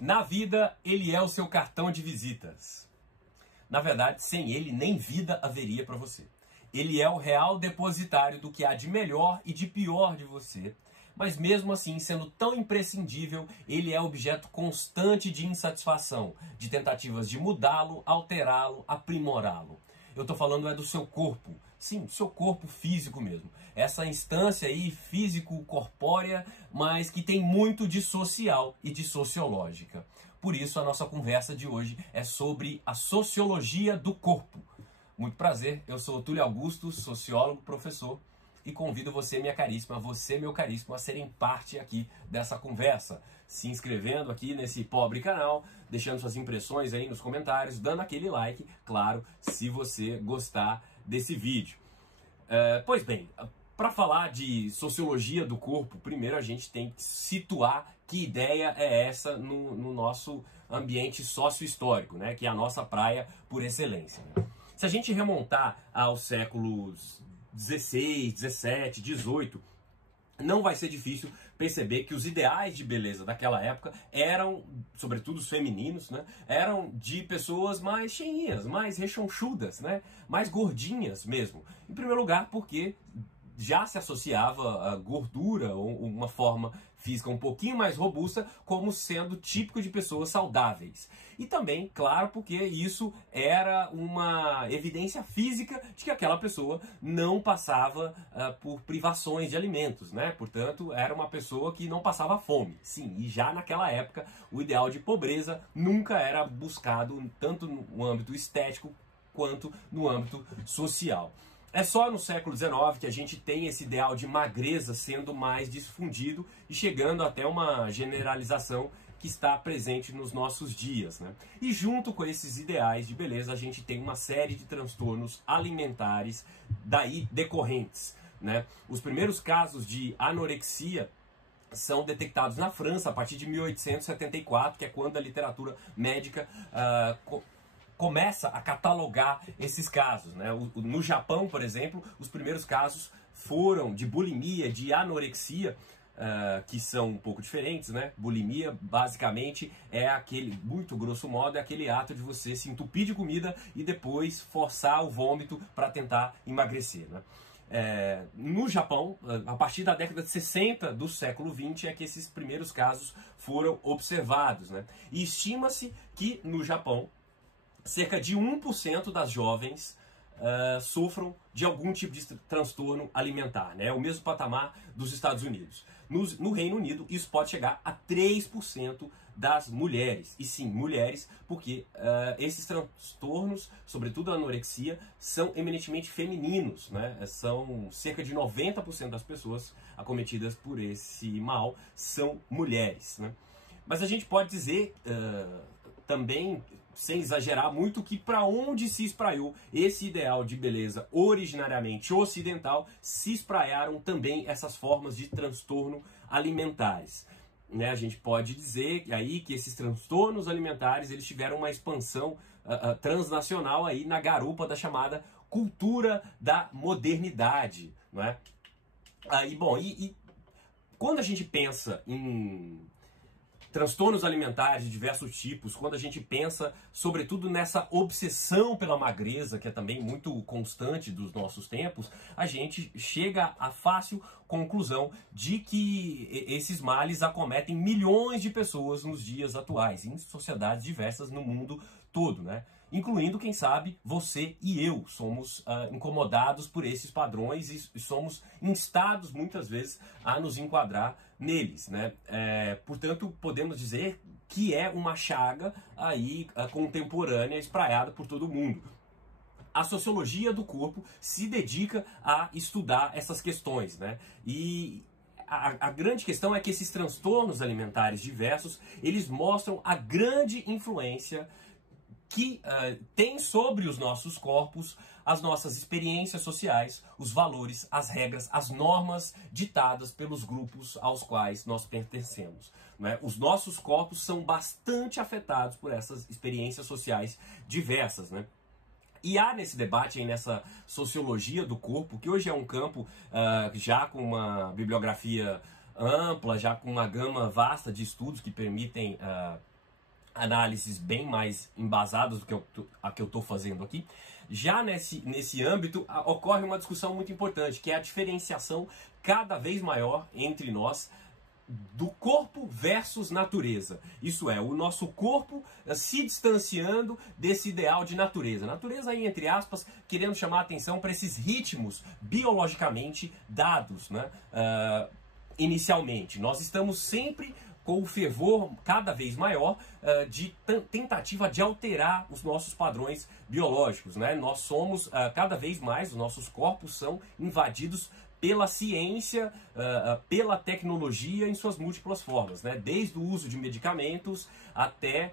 Na vida, ele é o seu cartão de visitas. Na verdade, sem ele, nem vida haveria para você. Ele é o real depositário do que há de melhor e de pior de você. Mas mesmo assim, sendo tão imprescindível, ele é objeto constante de insatisfação, de tentativas de mudá-lo, alterá-lo, aprimorá-lo. Eu estou falando do seu corpo. Sim, seu corpo físico mesmo. Essa instância aí físico-corpórea, mas que tem muito de social e de sociológica. Por isso a nossa conversa de hoje é sobre a sociologia do corpo. Muito prazer, eu sou o Túlio Augusto, sociólogo, professor, e convido você, minha caríssima, você, meu caríssimo, a serem parte aqui dessa conversa, se inscrevendo aqui nesse pobre canal, deixando suas impressões aí nos comentários, dando aquele like, claro, se você gostar desse vídeo. Pois bem, para falar de sociologia do corpo, primeiro a gente tem que situar que ideia é essa no nosso ambiente sócio-histórico, né, que é a nossa praia por excelência. Se a gente remontar aos séculos 16, 17, 18, não vai ser difícil perceber que os ideais de beleza daquela época eram, sobretudo os femininos, né, eram de pessoas mais cheinhas, mais rechonchudas, né, mais gordinhas mesmo. Em primeiro lugar, porque já se associava a gordura ou uma forma física um pouquinho mais robusta como sendo típico de pessoas saudáveis. E também, claro, porque isso era uma evidência física de que aquela pessoa não passava por privações de alimentos, né? Portanto, era uma pessoa que não passava fome. Sim, e já naquela época o ideal de pobreza nunca era buscado tanto no âmbito estético quanto no âmbito social. É só no século XIX que a gente tem esse ideal de magreza sendo mais difundido e chegando até uma generalização que está presente nos nossos dias, né? E junto com esses ideais de beleza, a gente tem uma série de transtornos alimentares daí decorrentes, né? Os primeiros casos de anorexia são detectados na França a partir de 1874, que é quando a literatura médica começa a catalogar esses casos, né? No Japão, por exemplo, os primeiros casos foram de bulimia, de anorexia, que são um pouco diferentes, né? Bulimia, basicamente, é aquele, muito grosso modo, é aquele ato de você se entupir de comida e depois forçar o vômito para tentar emagrecer, né? No Japão, a partir da década de 60 do século 20 é que esses primeiros casos foram observados, né? E estima-se que no Japão cerca de 1% das jovens sofram de algum tipo de transtorno alimentar, né? O mesmo patamar dos Estados Unidos. No Reino Unido, isso pode chegar a 3% das mulheres. E sim, mulheres, porque esses transtornos, sobretudo a anorexia, são eminentemente femininos, né? São cerca de 90% das pessoas acometidas por esse mal são mulheres, né? Mas a gente pode dizer também, sem exagerar muito, que para onde se espraiou esse ideal de beleza originariamente ocidental, se espraiaram também essas formas de transtorno alimentares, né? A gente pode dizer aí que esses transtornos alimentares eles tiveram uma expansão transnacional aí na garupa da chamada cultura da modernidade, não é? Quando a gente pensa em transtornos alimentares de diversos tipos, quando a gente pensa, sobretudo, nessa obsessão pela magreza, que é também muito constante dos nossos tempos, a gente chega à fácil conclusão de que esses males acometem milhões de pessoas nos dias atuais, em sociedades diversas no mundo todo, né? Incluindo, quem sabe, você e eu somos incomodados por esses padrões e somos instados, muitas vezes, a nos enquadrar neles, né? Portanto, podemos dizer que é uma chaga aí contemporânea espraiada por todo o mundo. A sociologia do corpo se dedica a estudar essas questões, né? E a grande questão é que esses transtornos alimentares diversos, eles mostram a grande influência que tem sobre os nossos corpos as nossas experiências sociais, os valores, as regras, as normas ditadas pelos grupos aos quais nós pertencemos, né? Os nossos corpos são bastante afetados por essas experiências sociais diversas, né? E há nesse debate, aí, nessa sociologia do corpo, que hoje é um campo já com uma bibliografia ampla, já com uma gama vasta de estudos que permitem análises bem mais embasadas do que a que eu estou fazendo aqui. Já nesse âmbito, ocorre uma discussão muito importante, que é a diferenciação cada vez maior entre nós do corpo versus natureza. Isso é, o nosso corpo se distanciando desse ideal de natureza. Natureza aí, entre aspas, querendo chamar a atenção para esses ritmos biologicamente dados, né? Inicialmente. Nós estamos sempre com o fervor cada vez maior de tentativa de alterar os nossos padrões biológicos, né? Nós somos, cada vez mais, os nossos corpos são invadidos pela ciência, pela tecnologia em suas múltiplas formas, né? Desde o uso de medicamentos até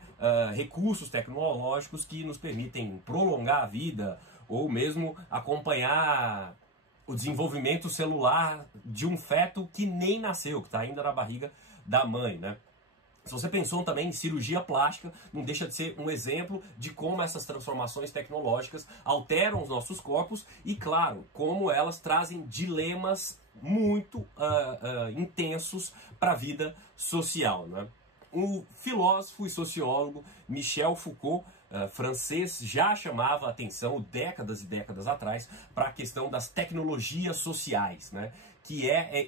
recursos tecnológicos que nos permitem prolongar a vida ou mesmo acompanhar o desenvolvimento celular de um feto que nem nasceu, que está ainda na barriga da mãe, né? Se você pensou também em cirurgia plástica, não deixa de ser um exemplo de como essas transformações tecnológicas alteram os nossos corpos e, claro, como elas trazem dilemas muito intensos para a vida social, né? O filósofo e sociólogo Michel Foucault, francês, já chamava a atenção décadas e décadas atrás para a questão das tecnologias sociais, né? Que é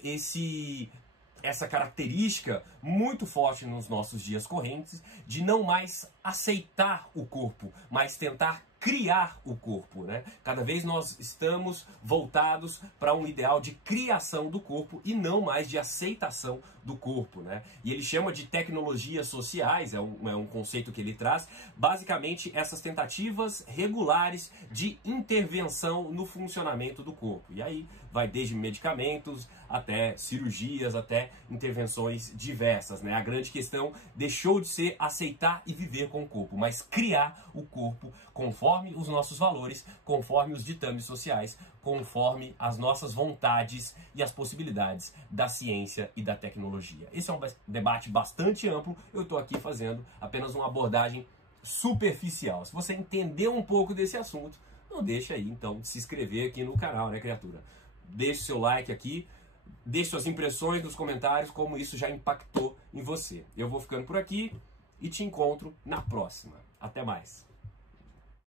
essa característica muito forte nos nossos dias correntes de não mais aceitar o corpo, mas tentar criar o corpo, né? Cada vez nós estamos voltados para um ideal de criação do corpo e não mais de aceitação do corpo, né? E ele chama de tecnologias sociais, é um conceito que ele traz, basicamente essas tentativas regulares de intervenção no funcionamento do corpo. E aí vai desde medicamentos até cirurgias, até intervenções diversas, né? A grande questão deixou de ser aceitar e viver com o corpo, mas criar o corpo conforme os nossos valores, conforme os ditames sociais, conforme as nossas vontades e as possibilidades da ciência e da tecnologia. Esse é um debate bastante amplo, eu estou aqui fazendo apenas uma abordagem superficial. Se você entendeu um pouco desse assunto, não deixa aí então de se inscrever aqui no canal, né, criatura? Deixe seu like aqui, deixe suas impressões nos comentários, como isso já impactou em você. Eu vou ficando por aqui e te encontro na próxima. Até mais!